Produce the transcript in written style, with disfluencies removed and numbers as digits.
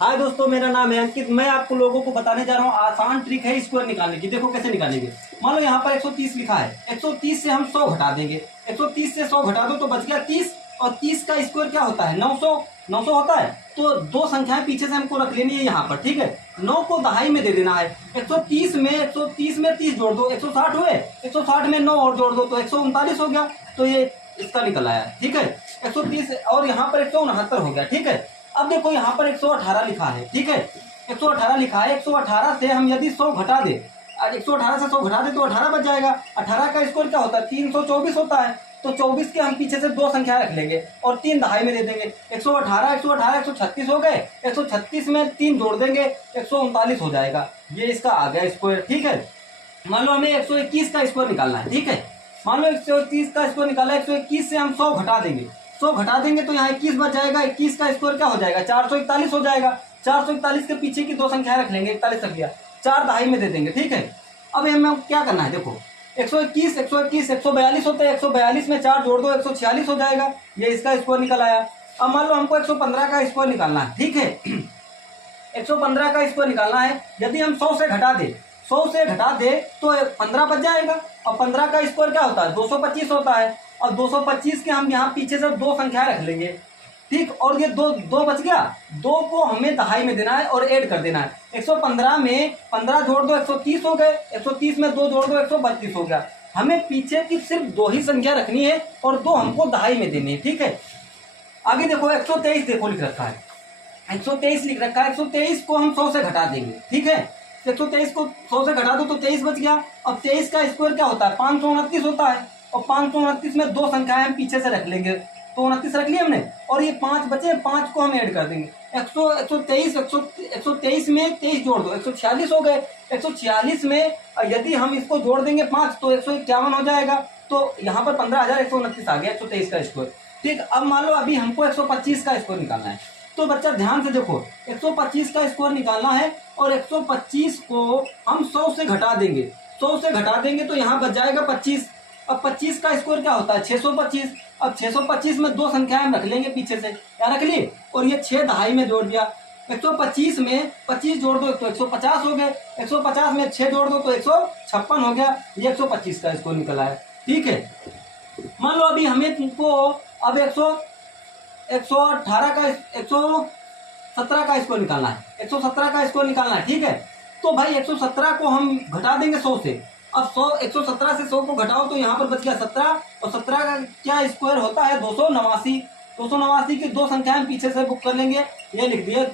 हाय दोस्तों, मेरा नाम है अंकित। मैं आपको लोगों को बताने जा रहा हूँ आसान ट्रिक है स्क्वायर निकालने की। देखो कैसे निकालेंगे। मान लो यहाँ पर 130 लिखा है, 130 से हम 100 घटा देंगे। 130 से 100 घटा दो तो बच गया 30, और 30 का स्क्वायर क्या होता है 900। 900 होता है तो दो संख्याएं पीछे से हमको रख लेनी है यहाँ पर, ठीक है। 9 को दहाई में दे देना है। 130 में 30 जोड़ दो, 160 हुए। 160 में 9 और जोड़ दो तो 139 हो गया। तो ये इसका निकल आया, ठीक है। 130 और यहाँ पर 169 हो गया, ठीक है। अब देखो यहाँ पर 118 लिखा है, ठीक है। 118 लिखा है, 118 से हम यदि 100 घटा दे, 118 से 100 घटा दे तो 18 बच जाएगा। 18 का स्क्वायर क्या होता है 324 होता है। तो 24 के हम पीछे से दो संख्या रख लेंगे और 3 दहाई में दे देंगे। 118 136 हो गए। 136 में 3 जोड़ देंगे, 139 हो जाएगा। ये इसका आ गया स्क्वायर, ठीक है। मान लो हमें 121 का स्क्वायर निकालना है, ठीक है। मान लो 121 का स्क्वायर निकाला है। 121 से हम 100 घटा देंगे, 100 घटा देंगे तो यहाँ 21 बच जाएगा। 21 का स्क्वायर क्या हो जाएगा 441 हो जाएगा। 441 के पीछे की दो संख्या रख लेंगे, 41 रख लिया, 4 दहाई में दे देंगे, ठीक है। अब हमें क्या करना है, देखो 121 142 होता है। 142 में 4 जोड़ दो, 146 हो जाएगा। ये इसका स्क्वायर निकल आया। अब मान लो हमको 115 का स्क्वायर निकालना है, ठीक है। 115 का स्क्वायर निकालना है। यदि हम 100 से घटा दे, 100 से घटा दे तो 15 बच जाएगा। और 15 का स्क्वायर क्या होता है 225 होता है। और 225 के हम यहाँ पीछे से दो संख्या रख लेंगे, ठीक। और ये दो बच गया। 2 को हमें दहाई में देना है और ऐड कर देना है। 115 में 15 जोड़ दो 130 हो गए। 130 में 2 जोड़ दो 132 हो गया। हमें पीछे की सिर्फ दो ही संख्या रखनी है और 2 हमको दहाई में देनी है, ठीक है। आगे देखो 123 देखो लिख रखा है, 123 लिख रखा है। 123 को हम 100 से घटा देंगे, ठीक है। 123 को 100 से घटा दो तो 23 बच गया। अब 23 का स्क्वायर क्या होता है 529 होता है। और 529 में दो संख्याएं हम पीछे से रख लेंगे, तो 29 रख लिया हमने। और ये 5 बचे, 5 को हम ऐड कर देंगे। 123 में 23 जोड़ दो 146 हो गए। 146 में यदि हम इसको जोड़ देंगे 5 तो 151 हो जाएगा। तो यहाँ पर 15,129 आ गया 123 का स्क्वायर, ठीक। अब मान लो अभी हमको 125 का स्क्वायर निकालना है। तो बच्चा ध्यान से देखो, 125 का स्क्वायर निकालना है और 125 को हम 100 से घटा देंगे। 100 से घटा देंगे तो यहाँ बच जाएगा 25। अब 25 का स्क्वायर क्या होता है 625। अब 625 में दो संख्याएं रख लेंगे पीछे से, क्या रख लिए, और ये 6 दहाई में जोड़ दिया। 125 में 25 जोड़ दो तो 150 हो गए। 150 में 6 जोड़ दो तो 156 हो गया। ये 125 का स्क्वायर निकला है, ठीक है। मान लो अभी हमें तुमको अब 118 का 117 का स्क्वायर निकालना है। 117 का स्क्वायर निकालना है, ठीक है। तो भाई 117 को हम घटा देंगे 100 से। अब 117 से 100 को घटाओ तो यहाँ पर बच गया 17। और 17 का क्या स्क्वायर होता है 289। 289 की दो संख्याएं पीछे से बुक कर लेंगे, ये लिख दिए।